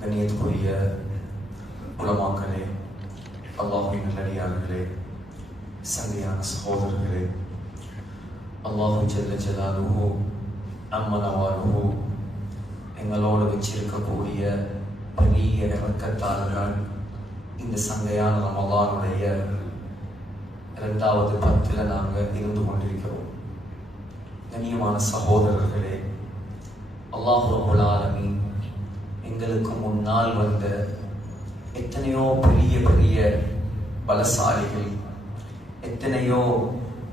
கண்ணியத்துக்குரிய உலமாக்களே, அல்லாஹ்வின் நல்லடியார்களே, சங்கையான சகோதரர்களே, அல்லாஹு ஜல்ல ஜலாலுஹு அம்மனவாலுஹு எங்களோடு வச்சிருக்கக்கூடிய பெரிய இறக்கத்தாளர்கள் இந்த சங்கையான ரமலானுடைய 2வது 10ல் நாங்கள் இருந்து கொண்டிருக்கிறோம். கண்ணியமான சகோதரர்களே, அல்லாஹ் ரப்புல் ஆலமீன் எங்களுக்கு முன்னால் வந்த எத்தனையோ பெரிய பெரிய பலசாலிகள், எத்தனையோ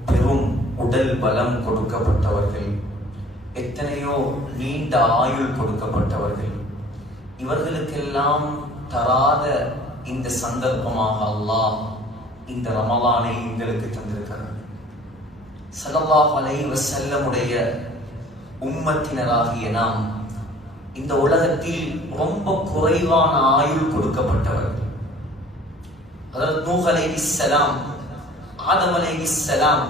பெரும் உடல் பலம் கொடுக்கப்பட்டவர்கள், எத்தனையோ நீண்ட ஆயுள் கொடுக்கப்பட்டவர்கள், இவர்களுக்கெல்லாம் தராத இந்த சந்தர்ப்பமாக அல்லாஹ் இந்த ரமலானை எங்களுக்கு தந்திருக்கிறார். ஸல்லல்லாஹு அலைஹி வஸல்லமுடைய உம்மத்தினராகிய நாம் இந்த உலகத்தில் ரொம்ப குறைவான ஆயுள் கொடுக்கப்பட்டவர்கள். ஹஜ்ரத் நூஹ் அலைஹிஸ்ஸலாம், ஆதம் அலைஹிஸ்ஸலாம்,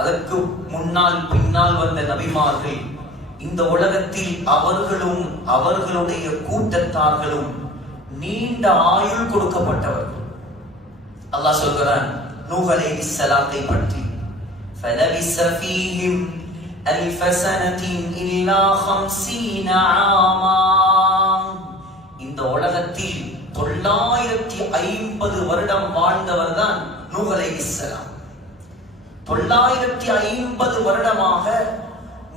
அதற்கு முன்னால் பின்னால் வந்த நபிமார்கள் இந்த உலகத்தில் அவர்களும் அவர்களுடைய கூட்டத்தார்களும் நீண்ட ஆயுள் கொடுக்கப்பட்டவர்கள். அல்லாஹ் சொல்கிறான் நூஹ் அலைஹிஸ்ஸலாத்தை பற்றி, فَلَبِثَ فِيهِمْ أَلْفَ سَنَةٍ إِلَّا 50 عَامًا. இந்த உலகத்தில் 950 வருடம் வாழ்ந்தவர் தான் நூஹ் அலைஹிஸ்ஸலாம். 950 வருடமாக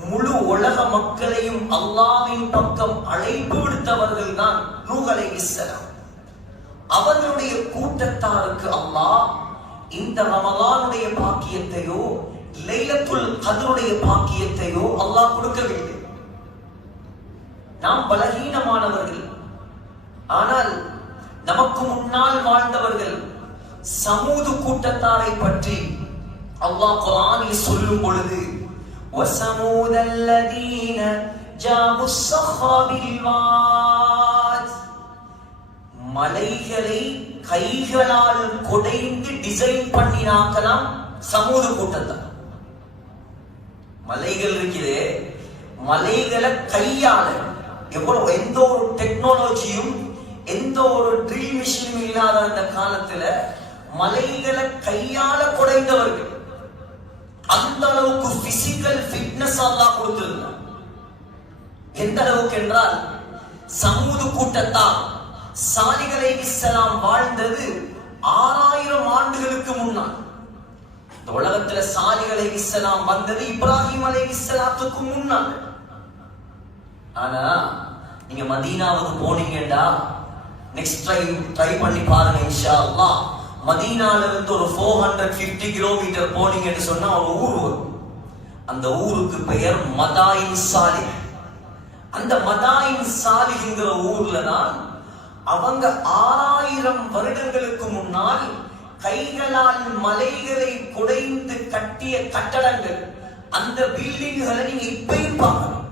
முழு உலக மக்களையும் அல்லாஹ்வின் பக்கம் அழைப்பு விடுத்தவர்கள் தான் நூஹ் அலைஹிஸ்ஸலாம். அவர்களுடைய கூட்டத்தாருக்கு அல்லாஹ் இந்த ரமலானுடைய பாக்கியத்தையோ லைலத்துல் கத்ருடைய பாக்கியத்தையோ அல்லாஹ் கொடுக்கவில்லை. நாம் பலகீனமானவர்கள். ஆனால் நமக்கு முன்னால் வாழ்ந்தவர்கள் சமூது கூட்டத்தாரை பற்றி அல்லாஹ் குர்ஆனில் சொல்லும் பொழுது, وَثَمُودَ الَّذِينَ جَابُوا الصَّخْرَ بِالْوَادِ, மலைகளை கைகளால் கொடைந்து டிசைன் பண்ணினாக்கலாம் சமூது கூட்டத்தார். மலைகள் இருக்கிறே, மலைகளை கையால, எவ்வளவு எந்த ஒரு டெக்னாலஜியும் எந்த ஒரு ட்ரில் மிஷினும் இல்லாத அந்த காலத்துல மலைகளை கையால குடைந்தவர்கள். அந்த அளவுக்கு பிசிக்கல் ஃபிட்னஸ் அல்லாஹ் கொடுத்திருந்தார். எந்த அளவுக்கு என்றால் சமூது கூட்டத்தார் சாலிஹ் அலைஹிஸ்ஸலாம் வாழ்ந்தது 6000 ஆண்டுகளுக்கு முன்னால். இந்த உலகத்துல சாலிஹ் அலைஹிஸ்ஸலாம் வந்தது இப்ராஹிம் அலைஹிஸ்ஸலாத்துக்கு முன்னால். ஆனா நீங்க மதீனாவுக்கு போனீங்கடா, நெக்ஸ்ட் ட்ரை பண்ணி பாருங்க இன்ஷா அல்லாஹ். மதீனால இருந்து ஒரு 450 கிலோமீட்டர் போனீங்கன்னு சொன்னா ஒரு ஊர் வரும். அந்த ஊருக்கு பெயர் மதாயின் சாலிஹ். அந்த மதாயின் சாலிஹ்ங்கிற ஊர்ல தான் அவங்க 6000 வருடங்களுக்கு முன்னால் கைகளால் மலைகளை குடைந்து கட்டிய கட்டடங்கள், அந்த பில்டிங்குகளை நீங்க இப்பயும் பார்க்கணும்.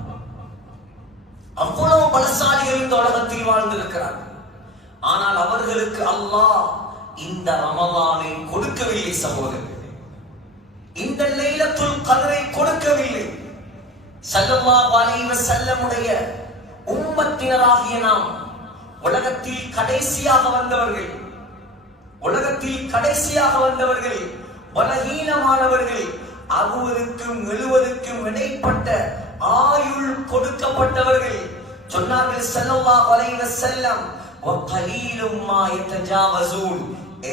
அவ்வளவு பலசாலிகள் இந்த உலகத்தில் வாழ்ந்திருக்கிறார்கள். ஆனால் அவர்களுக்கு அல்லாஹ் இந்த ரமலானை கொடுக்கவில்லை சகோதரர்களே. இந்த லைலத்துல் கத்ரை கொடுக்கவில்லை. ஸல்லல்லாஹு அலைஹி வஸல்லமுடைய உம்மத்தினராகிய நாம் உலகத்தில் கடைசியாக வந்தவர்கள், உலகத்தில் கடைசியாக வந்தவர்கள், பலகீனமானவர்கள், 60க்கும் 70க்கும் இடைப்பட்ட ஆயுள் கொடுக்கப்பட்டவர்கள். சொன்னார்கள் ஸல்லல்லாஹு அலைஹி வஸல்லம், வகலீலும் மா யதஜாவஸூன்,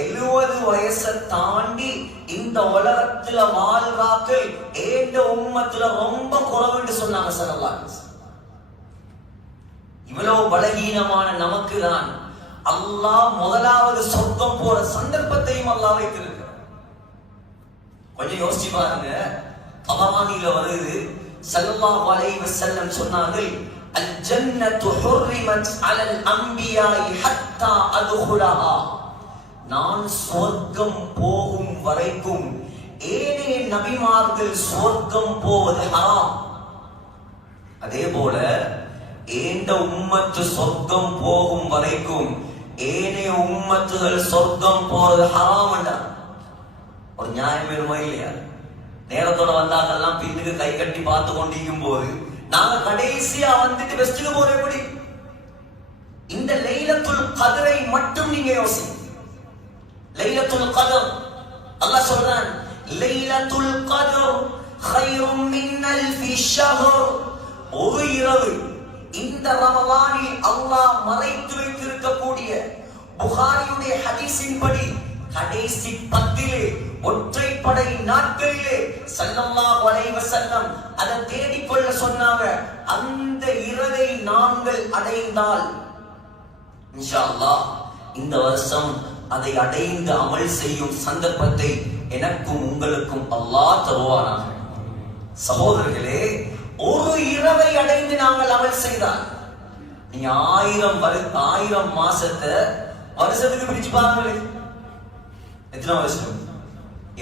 70 வயசை தாண்டி இந்த உலகத்துல வாழ்வாக்கள் ஏண்ட உம்மத்துல ரொம்ப குறைவுன்னு சொன்னாங்க ஸல்லல்லாஹு அலைஹி வஸல்லம். இவ்வளவு பலகீனமான நமக்கு தான் அல்லாஹ் முதலாவது சொர்க்கம் போற சந்தர்ப்பத்தையும் அல்லாஹ் வைத்திருக்கிறார். கொஞ்சம் யோசிச்சு பாருங்க. தபரானில வருது, ஸல்லல்லாஹு அலைஹி வஸல்லம் சொன்னார்கள், அல் ஜன்னத்து ஹுர்ரிமத் அலல் அன்பியாஇ ஹத்தா அத்குலஹா, நான் சொர்க்கம் போகும் வரைக்கும் ஏனைய நபிமார்கள் சொர்க்கம் போவது ஹராம். அதே போல ஏண்ட உம்மத்து சொர்க்கம் போகும் வரைக்கும் ஏனைய உம்மத்துகள் சொர்க்கம் போறது ஹராம். ஒரு நியாயம் வேணுமா இல்லையா? நேரத்தோட வந்தாங்கெல்லாம் பின்னுக்கு கை கட்டி பார்த்து கொண்டிருக்கும் போது நாங்க கடைசியா வந்துட்டு வெஸ்டுக்கு போற எப்படி? இந்த கத்ரை மட்டும் நீங்க யோசிங்க. லைலத்துல் கத்ர் அல்லாஹ் சொல்றான், லைலத்துல் கத்ர் கைரும் மின் அல்ஃபி ஷஹர். ஒரு இரவு இந்த ரமலானில் அல்லாஹ் மறைத்து வைத்திருக்கக்கூடிய புகாரியுடைய ஹதீஸின்படி கடைசி 10 ஒற்றைப்படை நாட்களிலே ஸல்லல்லாஹு அலைஹி வஸல்லம் அதை தேடிக்கொள்ள சொன்னாங்க. அந்த இரவை நாங்கள் அடைந்தால் இன்ஷா அல்லாஹ் இந்த வருஷம் அதை அடைந்து அமல் செய்யும் சந்தர்ப்பத்தை எனக்கும் உங்களுக்கும் அல்லாஹ் தருவானாக. சகோதரர்களே, ஒரு இரவை அடைந்து நாங்கள் அமல் செய்தால் நீங்க 1000 மாசத்தை வருஷத்துக்கு பிரிச்சு பாருங்களே, எத்தனை வருஷம்?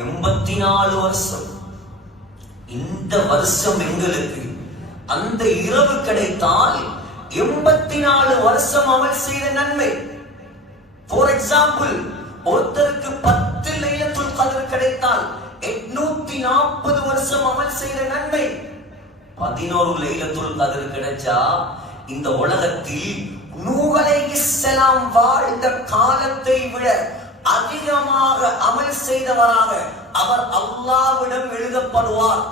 84 வருஷம். இந்த வருஷம் எங்களுக்கு அந்த இரவு கிடைத்தால் 84 வருஷம் அமல் செய்த நன்மை. ஃபார் எக்ஸாம்பிள், ஒருத்தருக்கு 10 லைலத்துல் கத்ர் கிடைத்தால் 840 வருஷம் அமல் செய்த நன்மை. 11 லைலத்துல் கத்ர் கிடைச்சா இந்த உலகத்தில் நூஹ் அலைஹிஸ்ஸலாம் வாழ்ந்த காலத்தை விட அதிகமாக அமல் செய்தவராக அவர் அல்லாஹ்விடம் எழுதப்படுவார்.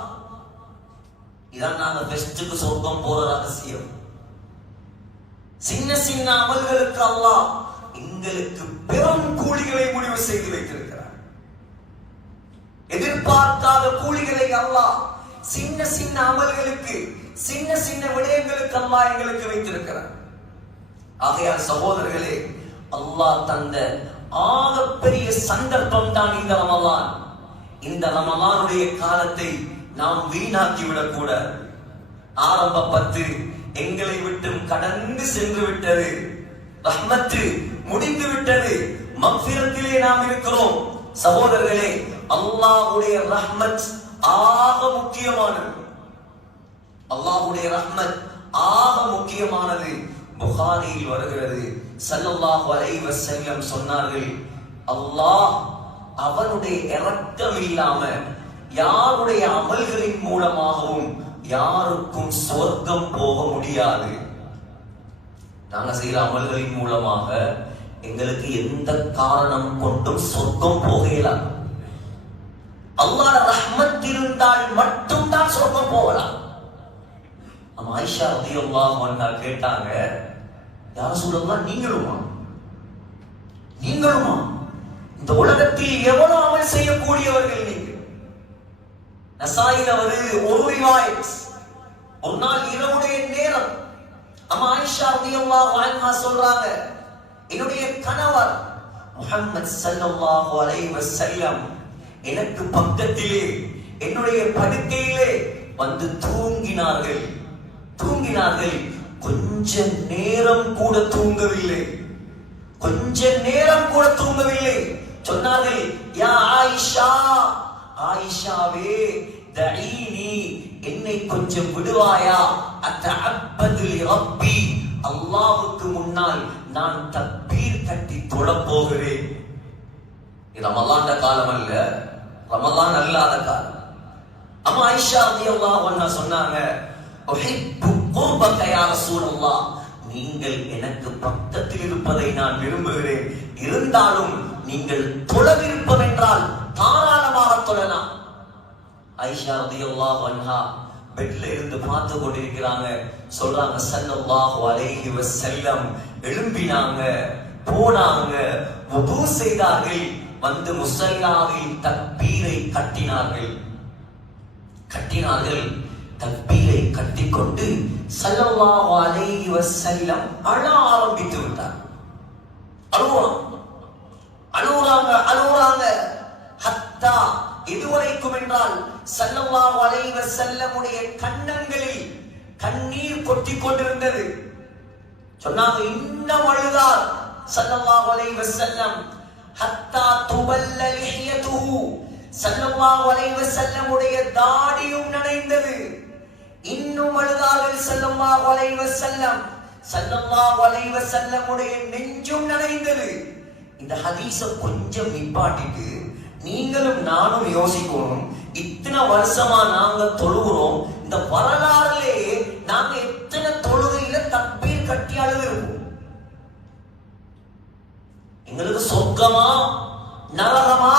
இதான் நாங்க பெஸ்டுக்கு சொர்க்கம் போற ரகசியம். சின்ன சின்ன அமல்களுக்கு அல்லாஹ் எங்களுக்கு பெரும் கூலிகளை முடிவு செய்து வைத்திருக்கிறார். எதிர்பார்க்காத கூலிகளை அல்லாஹ் சின்ன சின்ன அமல்களுக்கு, சின்ன சின்ன விடயங்களுக்கு அல்லாஹ் எங்களுக்கு வைத்திருக்கிறார். ஆகையால் சகோதரர்களே, அல்லாஹ் தந்த ஆகப்பெரிய சந்தர்ப்பம் தான் இந்த ரமலான். இந்த ரமலானுடைய காலத்தை நாம் வீணாக்கி விடக்கூடாது. ஆரம்ப 10 எங்களை விட்டு கடந்து சென்று விட்டது. ரஹ்மத்து முடிந்து விட்டது. மக்ஃபிரத்திலே நாம் இருக்கிறோம். சகோதரர்களே, அல்லாஹ்வுடைய ரஹ்மத் ஆக முக்கியமானது. அல்லாஹ்வுடைய ரஹ்மத் ஆக முக்கியமானது. புகாரியில் வருகிறது, ஸல்லல்லாஹு அலைஹி வஸல்லம் சொன்னார்கள், அல்லாஹ் அவனுடைய இரக்கம் இல்லாம யாருடைய அமல்களின் மூலமாகவும் யாருக்கும் சொர்க்கம் போக முடியாது. நாங்க செய்யற அமல்களின் மூலமாக எங்களுக்கு எந்த காரணம் கொண்டும் சொர்க்கம் போகலாம். அல்லாஹ்வுடைய ரஹ்மத் இருந்தால் மட்டும் தான் சொர்க்கம் போகலாம். ஆயிஷா ரலியல்லாஹு அன்ஹா கேட்டாங்க, யா ரசூலல்லாஹ், நீங்களுமா இந்த உலகத்தில் எவ்வளவு அமல் செய்யக்கூடியவர்கள் நீங்க? நசாயில வருது ஒரு ரிவாயத், ஒரு நாள் இரவுடைய நேரம் ஆயிஷா ரலியல்லாஹு அன்ஹா சொல்றாங்க, என்னுடைய கணவர் முஹம்மது ஸல்லல்லாஹு அலைஹி வஸல்லம் எனக்கு பக்கத்திலே என்னுடைய படுக்கையிலே வந்து தூங்கினார்கள். கொஞ்ச நேரம் கூட தூங்கவில்லை. சொன்னார்கள், யா ஆயிஷா, ஆயிஷாவே, தஈனி, என்னை கொஞ்சம் விடுவாயா, அத்தஅப்பது லிரப்பி, அல்லாஹ்வுக்கு முன்னால் நான் தக்பீர் கட்டி தொழப் போகிறேன். இது ரமலான் காலம் அல்ல, ரமலான் அல்லாத காலம். அம்மா ஆயிஷா ரலியல்லாஹு அன்ஹா சொன்னாங்க, உஹிப்பு குர்பக யா ரசூலல்லாஹ், நீங்கள் எனக்கு பக்கத்தில் இருப்பதை நான் விரும்புகிறேன். இருந்தாலும் நீங்கள் தொழவிருப்பது என்றால் தாராளமாக தொழலாம். ஆயிஷா ரலியல்லாஹு அன்ஹா பெட்ல இருந்து பார்த்து கொண்டிருக்கிறாங்க. சொல்றாங்க, ஸல்லல்லாஹு அலைஹி வஸல்லம் எழும்பினாங்க, போனாங்க, வுது செய்தார்கள், வந்து முஸல்லாவில் தக்பீரை கட்டினார்கள். தக்பீரை கட்டிக்கொண்டு ஸல்லல்லாஹு அலைஹி வஸல்லம் அழ ஆரம்பித்து விட்டார். அழுறாங்க. ஹத்தா, இதுவரைக்கும் என்றால் ஸல்லல்லாஹு அலைஹி வஸல்லமுடைய கண்ணங்களில் கண்ணீர் கொட்டிக் கொண்டிருந்தது. சொன்னாங்க, இன்னும் அழுதார் ஸல்லல்லாஹு அலைஹி வஸல்லம். ஹத்தா துபல்ல லிஹ்யதுஹு, ஸல்லல்லாஹு அலைஹி வஸல்லமுடைய தாடியும் நனைந்தது. இன்னும் அழுதார்கள் ஸல்லல்லாஹு அலைஹி வஸல்லம். ஸல்லல்லாஹு அலைஹி வஸல்லமுடைய நெஞ்சும் நனைந்தது. இந்த ஹதீஸ கொஞ்சம் நிப்பாட்டிட்டு நீங்களும் நானும் யோசிக்கணும். இத்தனை வருஷமா நாங்க தொழுகிறோம், இந்த வரலாறுலேயே நாங்க எத்தனை தொழுகையில தக்பீர் கட்டி அழுதிருப்போம்? எங்களுக்கு சொர்க்கமா நரகமா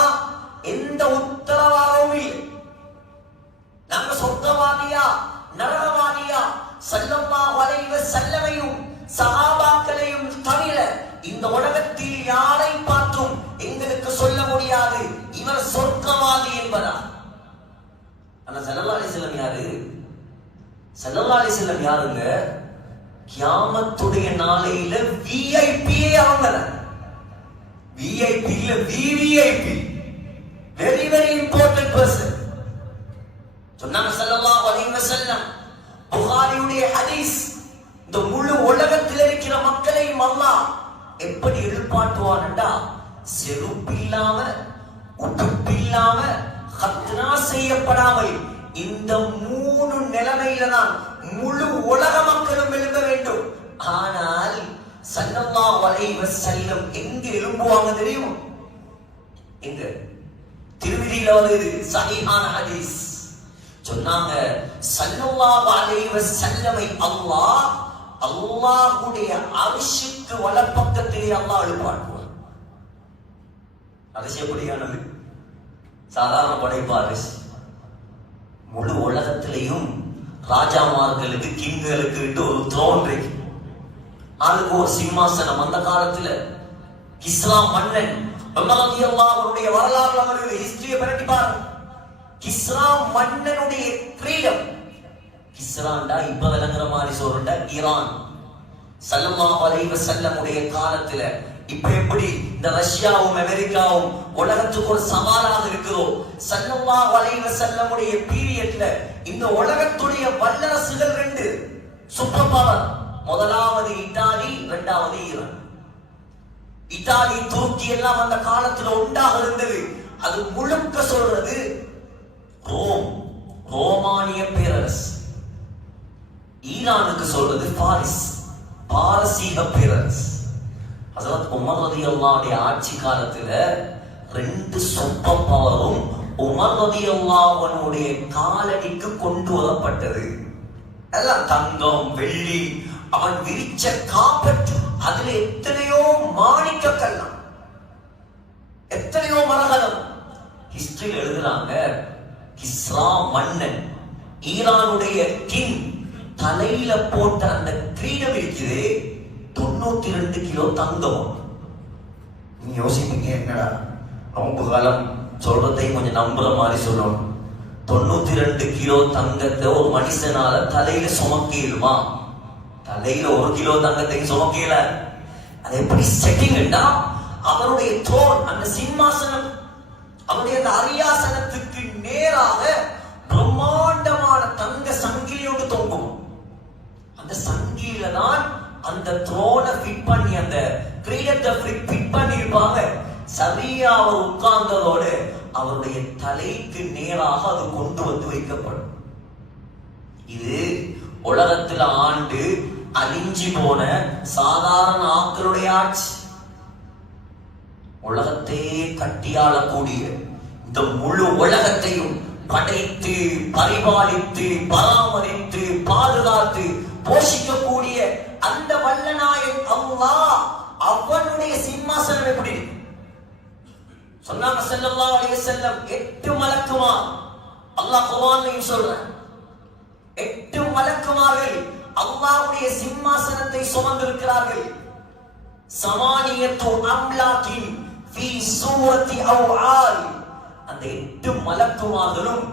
எந்த உத்தரவாதமும் இல்லை. நாங்க சொர்க்கவாதியா நரகவாதியா ஸல்லல்லாஹு அலைஹி வஸல்லமையும் சஹாபாக்களையும் தவிர இந்த உலகத்தில் யாரை பார்த்தும் எங்களுக்கு சொல்ல முடியாது இவர் சொர்க்கவாதி என்பதா. ஆனா ஸல்லல்லாஹு அலைஹி வஸல்லம் யாரு? ஸல்லல்லாஹு அலைஹி வஸல்லம் யாருங்க? கியாமத்துடைய நாளையில விஐபி அவங்க. விஐபி இல்ல VVIP, very very important person. சொன்னாங்க ஸல்லல்லாஹு அலைஹி வஸல்லம், புகாரியுடைய ஹதீஸ், இந்த முழு உலகத்தில் இருக்கிற மக்களையும் அல்லாஹ் எப்படி எழுப்பாட்டுவான்டா, செருப்பில்லாம உடுப்பில்லாம ஹத்னா செய்யப்படாமல் இந்த 3 நிலைமையில தான் முழு உலக மக்களும் எழுத வேண்டும். ஆனால் ஸல்லல்லாஹு அலைஹி வஸல்லம் எங்க எழும்புவாங்க தெரியுமா? எங்க? திருமதியில வருது சஹீஹான ஹதீஸ். சொன்னாங்க ஸல்லல்லாஹு அலைஹி வஸல்லமை அல்லாஹ்வுடைய அர்ஷுக்கு வலப்பக்கத்திலே அல்லாஹ் எழுப்பாட்டுவார். அரிசி எப்படியானது? சாதாரண படைப்பு அரிசி. முழு உலகத்திலையும் ராஜாமார்களுக்கு கிங்களுக்கு ஒரு த்ரோன் இருக்கு, அதுக்கு ஒரு சிம்மாசனம். அந்த காலத்துல கிஸ்ரா மன்னன் உமர் ரலியல்லாஹு அவருடைய வரலாறுல வருது, ஹிஸ்டரியை பரட்டி பாருங்க. கிஸ்ரா மன்னனுடைய கிரீடம், கிஸ்ராண்டா இப்ப விளங்குற மாதிரி சொல்றா ஈரான். ஸல்லல்லாஹு அலைஹி வஸல்லமுடைய காலத்துல இப்ப எப்படி இந்த ரஷ்யாவும் அமெரிக்காவும் உலகத்துக்கு ஒரு சவாலாக இருக்கிறோ, ஸல்லல்லாஹு அலைஹி வஸல்லமுடைய பீரியட்ல இந்த உலகத்துடைய வல்லரசுகள் 2 சூப்பர் பவர். முதலாவது இத்தாலி, இரண்டாவது ஈரான். இத்தாலி துருக்கி எல்லாம் அந்த காலத்துல உண்டாக இருந்தது. அது முழுக்க சொல்றது ரோம், ரோமானிய பேரரசு. ஈரானுக்கு சொல்றது பாரிஸ், பாரசீக பேரரசு. ஹஜ்ரத் உமர் ரலியல்லாஹு ஆட்சி காலத்துல 2 சூப்பர் பவரும் உமர் ரலியல்லாஹு அன்ஹுடைய காலடிக்கு கொண்டு வரப்பட்டது. எல்லாம் தங்கம் வெள்ளி, அவன் விரிச்ச காப்பட், அதுல எத்தனையோ மாணிக்க கல்லாம், எத்தனையோ மரகதம். ஹிஸ்டரி எழுதுறாங்க, கிஸ்ரா மன்னன் ஈரானுடைய கிங் தலையில போட்ட அந்த கிரீடம் இருக்குது 92 கிலோ தங்கம். நீ யோசிப்பீங்க, என்னடா ரொம்ப காலம் சொல்றதை கொஞ்சம் நம்புற மாதிரி சொல்லணும். 92 கிலோ தங்கத்தை ஒரு மனுஷனால தலையில சுமக்கிடுமா? தலையில 1 கிலோ தங்கத்தை சுமக்கல. அது எப்படி செட்டிங்னா, அவருடைய த்ரோன், அந்த சிம்மாசனம், அவருடைய அந்த அரியாசனத்துக்கு நேராக பிரம்மாண்டமான தங்க சங்கிலியோடு தொங்கும். அந்த சங்கிலியில தான் அந்த த்ரோனை ஃபிட் பண்ணி, அந்த கிரீடத்தை ஃபிட் பண்ணி இருப்பாங்க. சரியா அவர் உட்கார்ந்ததோடு அவருடைய தலைக்கு நேராக அது கொண்டு வந்து வைக்கப்படும். இது உலகத்தில் ஆண்டு அழிஞ்சி போன சாதாரண ஆட்களுடைய ஆட்சி. உலகத்தையே கட்டியாளக்கூடிய, இந்த முழு உலகத்தையும் படைத்து பரிபாலித்து பராமரித்து பாதுகாத்து போஷிக்கக்கூடிய அந்த வல்லநாயன் அல்லாஹ், அவனுடைய சிம்மாசனம் எப்படி சொன்னாங்க ஸல்லல்லாஹு அலைஹி வஸல்லம்? 8 மலக்குமார். அல்லாஹ் குர்ஆன்லயும் சொல்றான், 8 மலக்குமார்கள் அல்லாஹ்வுடைய சிம்மாசனத்தை சுமந்திருக்கிறார்கள். சமானியத்து அம்லாகின் ஃபீ சூரத்தி அவ்ஆல். அந்த 8 மலக்குமார்களும்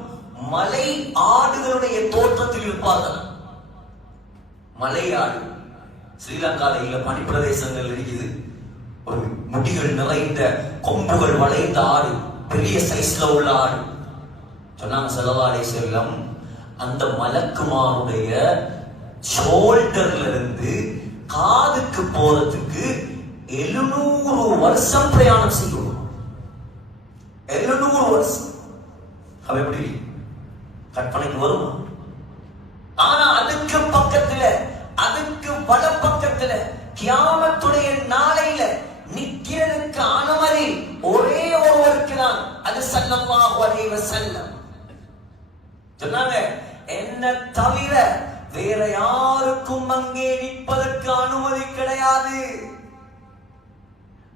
மலை ஆடுகளுடைய தோற்றத்தில் இருப்பார்கள். மலை ஆடு ஸ்ரீலங்காவில் பனிப்பிரதேசங்கள் இருக்குது. ஒரு முடிகள் நிறைந்த கொம்புகள் வளைந்த ஆடு, பெரிய சைஸ்ல உள்ள ஆடு. சொன்னாங்க ஸல்லல்லாஹு அலைஹி வஸல்லம், அந்த மலக்குமாருடைய ஷோல்டர்ல இருந்து காதுக்கு போறதுக்கு 700 வருஷம் பிரயாணம் செய்யும். 700 வருஷம். அவ எப்படி கற்பனைக்கு வருமா? ஆனா அதுக்கு பக்கத்துல, அதுக்கு வல பக்கத்துல கியாமத்துடைய நாளையில நிக்கிறதுக்கு அனுமதி ஒரே ஒருவருக்கு தான். அது ஸல்லல்லாஹு அலைஹி வஸல்லம் சொன்னாங்க, என்ன தவிர வேற யாருக்கும் அங்கே நிற்பதற்கு அனுமதி கிடையாது.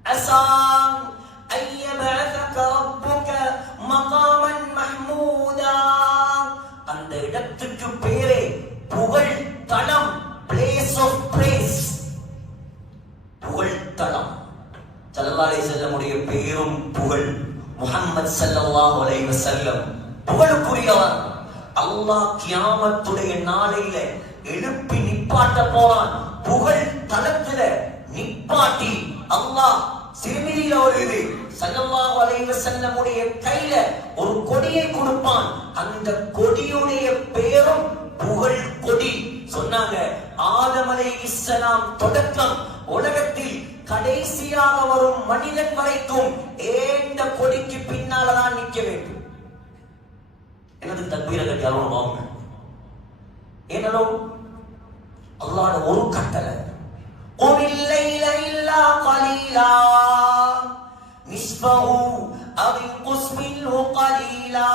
அஸாம் ஐயபஅஸக ரப்புக மகாமன் மஹ்மூதா. அந்த இடத்துக்கு பேரே புகழ் தலம், பிளேஸ் ஆஃப் பிரேஸ், புகழ் தலம். ஸல்லல்லாஹு அலைஹி வஸல்லமுடைய பேரும் புகழ். முஹம்மது ஸல்லல்லாஹு அலைஹி வஸல்லம் புகழுக்குரியவர். அல்லாஹ் கியாமத்துடைய நாளையில எழுப்பி நிப்பாட்ட போறான். புகழ் தலத்துல நிப்பாட்டி அல்லாஹ் சிறுமியில ஒரு இது ஸல்லல்லாஹு அலைஹி வஸல்லமுடைய கையில ஒரு கொடியை கொடுப்பான். அந்த கொடியுடைய பேரும் புகழ் கொடி. சொன்னாங்க, ஆதம் அலைஹிஸ்ஸலாம் தொடக்கம் உலகத்தில் கடைசியாக வரும் மனிதன் வரைக்கும் ஏந்த கொடிக்கு பின்னால்தான் நிற்க வேண்டும். எனது தக்பீரை கட்டி அருள் வாங்க. ஏனோ அல்லாஹ்வோட ஒரு கட்டளை, குமில் லைல இல்லா கலீலா நிஸ்ஃபஹு அவ் இன்குஸ் மின்ஹு கலீலா.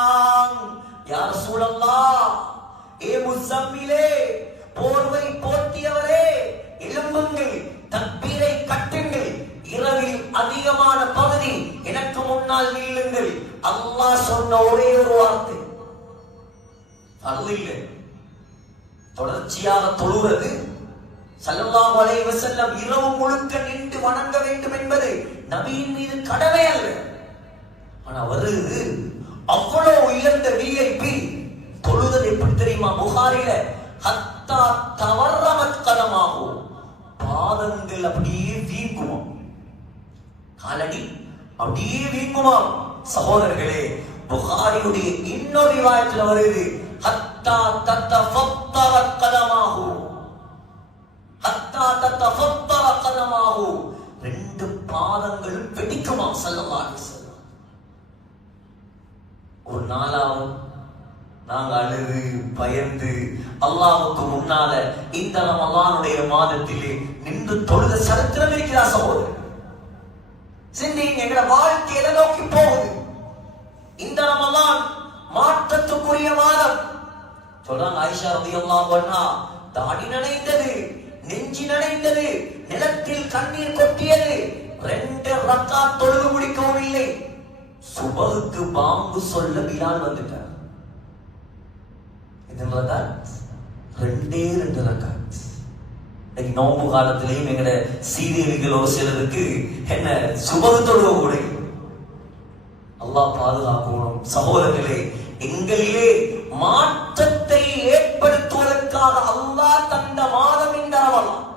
யா ரசூலல்லாஹ், ஏ முஸம்மிலே, போர்வை போர்த்தியவரே, எழும்புங்கள், தக்பீரை கட்டுங்கள், இரவில் அதிகமான பகுதி எனக்கு முன்னால் நில்லுங்கள். அல்லாஹ் சொன்ன ஒரே ஒரு வார்த்தை, அல்ல தொடர்ச்சியாக தொழுவது. ஸல்லல்லாஹு அலைஹி வஸல்லம் இரவு முழுக்க நின்று வணங்க வேண்டும் என்பது நபியின் மீது கடமை அல்ல. ஆனா அவரு அவ்வளவு உயர்ந்த விஐபி. தொழுவது எப்படி தெரியுமா? புகாரில ஹத்தா தவர்ரமத் கதமாகும், பாதங்கள் அப்படியே வீங்குமாம், காலடி அப்படியே வீங்குமாம். சகோதரர்களே, புகாரியுடைய இன்னொரு ரிவாயத்தில் வருது, ஹத்தா தத்தஃபத்தரத் கதமாஹு, ஹத்தா தத்தஃபத்தரத் கதமாஹு, ரெண்டு பாதங்களும் வெடிக்குமாம். ஸல்லல்லாஹு அலைஹி வஸல்லம் ஒரு நாளாவும் நாங்க அழுது பயந்து அல்லாஹ்வுக்கு முன்னால இந்த ரமலானுடைய மாதத்திலே நின்று தொழுத சரித்திரம் இருக்கிறா சகோதரர். சிந்திங்க, எங்கட வாழ்க்கை எதை நோக்கி போகுது? இந்த ரமலான் மாற்றத்துக்குரிய மாதம். சொல்றாங்க ஆயிஷா ரலியல்லாஹு அன்ஹா, தாடி நனைந்தது, நெஞ்சி நனைந்தது, நிலத்தில் கண்ணீர் கொட்டியது, 2 ரக்காத் தொழுது முடிக்கவும் இல்லை. சுபஹுக்கு பாங்கு சொல்ல பிலால் வந்துட்டார். ரெண்டே 2 ரக்காத். நோம்பு காலத்திலேயும் எங்கட சீரியல்களோ சிலருக்கு என்ன சுபஹு தொழுக கூட அல்லாஹ் பாதுகாக்கணும். சகோதரர்களே, எங்களிலே மாற்றத்தை ஏற்படுத்துவதற்காக அல்லாஹ் தந்த மாதம் இந்த ரமலான்.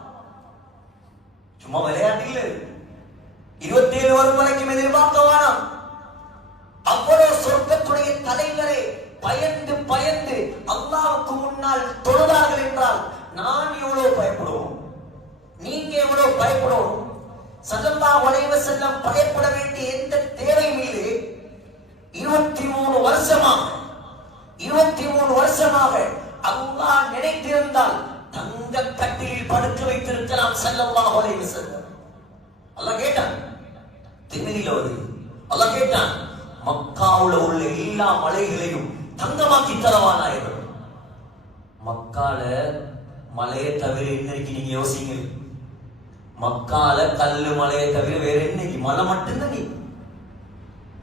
சும்மா விளையாட்டில் 27 வரும் வரைக்கும் எதிர்பார்க்க வேணாம். அவ்வளவு சொர்க்கத்துடைய தலைவரை பயந்து பயந்து அல்லாஹ்வுக்கு முன்னால் தொழுதார்கள் என்றால் நான் எவ்வளவு பயப்படுவோம், நீங்க எவ்வளவு பயப்படுவோம். ஸல்லல்லாஹு அலைஹி வஸல்லம் பயப்பட வேண்டிய எந்த தேவையும் இல்லை. 23 வருஷமாக அல்லாஹ் நினைத்திருந்தால் தங்க கட்டிலில் படுக்க வைத்திருக்கலாம் ஸல்லல்லாஹு அலைஹி வஸல்லம். அல்லாஹ் கேட்டான், திமிரில வருது. அல்லாஹ் கேட்டான், மக்காவுல உள்ள எல்லா மலைகளையும் தங்கமாக்கி தரவானாயிரம். மக்கால மலையை தவிர இன்னைக்கு நீங்க யோசிங்க, மக்கால கல்லு மலையை தவிர வேற இன்னைக்கு மலை மட்டும்தான். நீ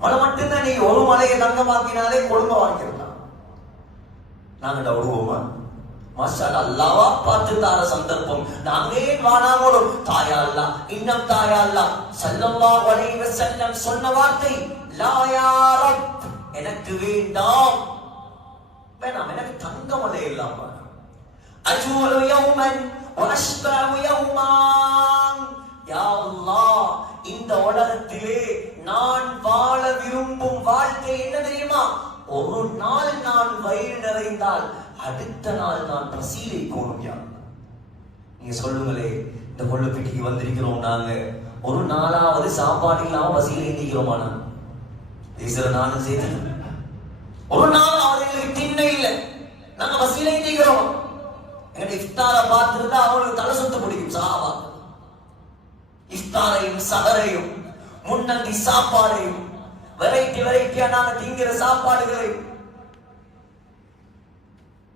மலை மட்டும்தான். நீ ஒரு மலையை தங்கமாக்கினாலே கொடுங்க வாங்கிடலாம். நாங்க விடுவோமா? மாஷா அல்லாஹ்வா பார்த்து தார சந்தர்ப்பம். நாங்க வானாமோடும் தாயா அல்லாஹ், இன்னும் தாயா அல்லாஹ். ஸல்லல்லாஹு அலைஹி வஸல்லம் சொன்ன வார்த்தை, லா யா ரப், எனக்கு வேண்டாம், வேணாம், எனக்கு தங்க மலை இல்லாம. அஜூலு யௌமன் வஅஷ்பஉ யௌமான். யா அல்லாஹ், இந்த உலகத்திலே நான் வாழ விரும்பும் வாழ்க்கை என்ன தெரியுமா? ஒரு நாள் நான் வயிறு நிறைந்தால் அடுத்த நாள் நான் பசியிலே போகணும். யா நீங்க சொல்லுங்களே, இந்த கொள்ளுப்பட்டிக்கு வந்திருக்கிறோம், நாங்க ஒரு நாளாவது சாப்பாடு இல்லாம பசியிலே இருக்கிறோமா? நான் பேசுற நானும் சேர்த்து ஒரு நாள் அவர்களுக்கு திண்ணை இல்லை, நாங்க பசியிலே இருக்கிறோம். எங்க இஃப்தாரை பார்த்துருந்தா அவங்களுக்கு தலை சுத்த முடியும். சஹாபா இஃப்தாரையும் சஹரையும் முன்னந்தி சாப்பாடையும் வெரைட்டியா நாங்க திங்கிற சாப்பாடுகளையும்.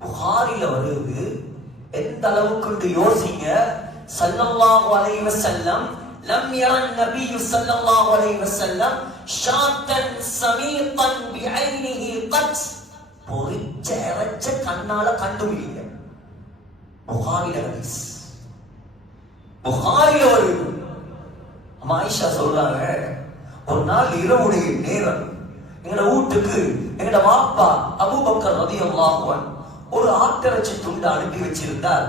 புகாரில வருது, எந்த அளவுக்கு யோசிங்க. ஸல்லல்லாஹு அலைஹி வஸல்லம் லம் யரன் நபியு ஸல்லல்லாஹு அலைஹி வஸல்லம் ஷாத்தன் ஸமீதன் பிஐனிஹி கத். பொரிச்ச இறைச்ச கண்ணால கண்டுபிடிங்க. புகாரில ஹதீஸ், புகாரில வருது. அம்மா ஆயிஷா சொல்றாங்க, ஒரு நாள் இரவுடைய நேரம் எங்கட வீட்டுக்கு எங்கட வாப்பா அபூபக்கர் ரலியல்லாஹு அன்ஹு ஒரு ஆட்டிறைச்சி துண்டை அனுப்பி வச்சிருந்தார்.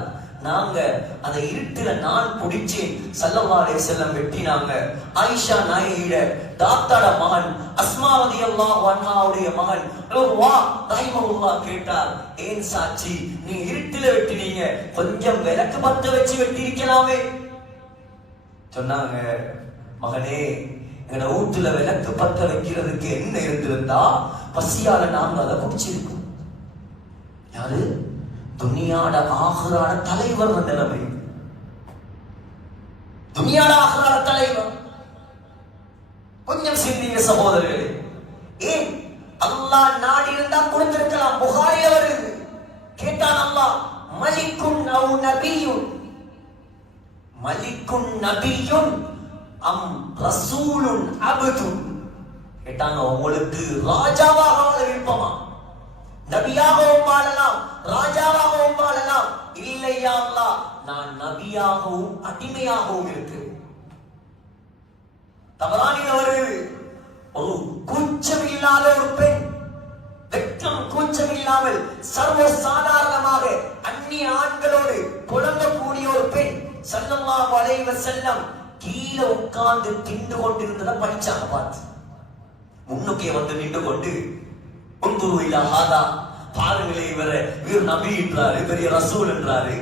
நாங்க அந்த இருட்டுல நான் பிடிச்சு ஸல்லல்லாஹு அலைஹி வஸல்லம் வெட்டினாங்க. ஆயிஷா நாயகியோட தாத்தாட மகன் அஸ்மா ரலியல்லாஹு அன்ஹாவுடைய மகன் உர்வா ரஹிமஹுல்லாஹ் கேட்டார், ஏன் சாட்சி நீ இருட்டுல வெட்டினீங்க, கொஞ்சம் விளக்கு பத்த வச்சு வெட்டியிருக்கலாமே. சொன்னாங்க, மகனே எங்கட வீட்டுல விளக்கு பத்த வைக்கிறதுக்கு என்ன இருந்திருந்தா பசியால நாங்க அதை குடிச்சிருக்கோம். யாரு? துனியாட ஆகிரான தலைவர் நிலைமை. துனியாட ஆகிரான தலைவர். கொஞ்சம் சிந்திய சகோதரர்களே, ஏன் அல்லாஹ் நாடி இருந்தா கொடுத்திருக்கலாம். புகாரில வருது. கேட்டான் அல்லாஹ், மலிக்குன் அவ் நபியுன், மலிக்குன் நபியுன் அம் ரசூலுன் அப்துன். கேட்டாங்க, உங்களுக்கு ராஜாவாக வாழ விருப்பமா? நபியாகவும் வாழலாம், ராஜாவாகவும் வாழலாம். இல்லையா அல்லாஹ், நான் நபியாகவும் அடிமையாகவும் இருக்கிறேன். தபரானில் அவர்கள் ஒரு கூச்சம் இல்லாத ஒரு பெண், வெட்கம் கூச்சம் இல்லாமல் சர்வ சாதாரணமாக அந்நிய ஆண்களோடு புலம்பக்கூடிய ஒரு பெண் ஸல்லல்லாஹு அலைஹி வஸல்லம் கீழே உட்கார்ந்து திண்டு கொண்டிருந்ததை படிச்சாங்க. பார்த்து முன்னுக்கே வந்து நின்று கொண்டு பாருங்களே, இவர் நபி என்றாரு, பெரிய ரசூல் என்றாரு.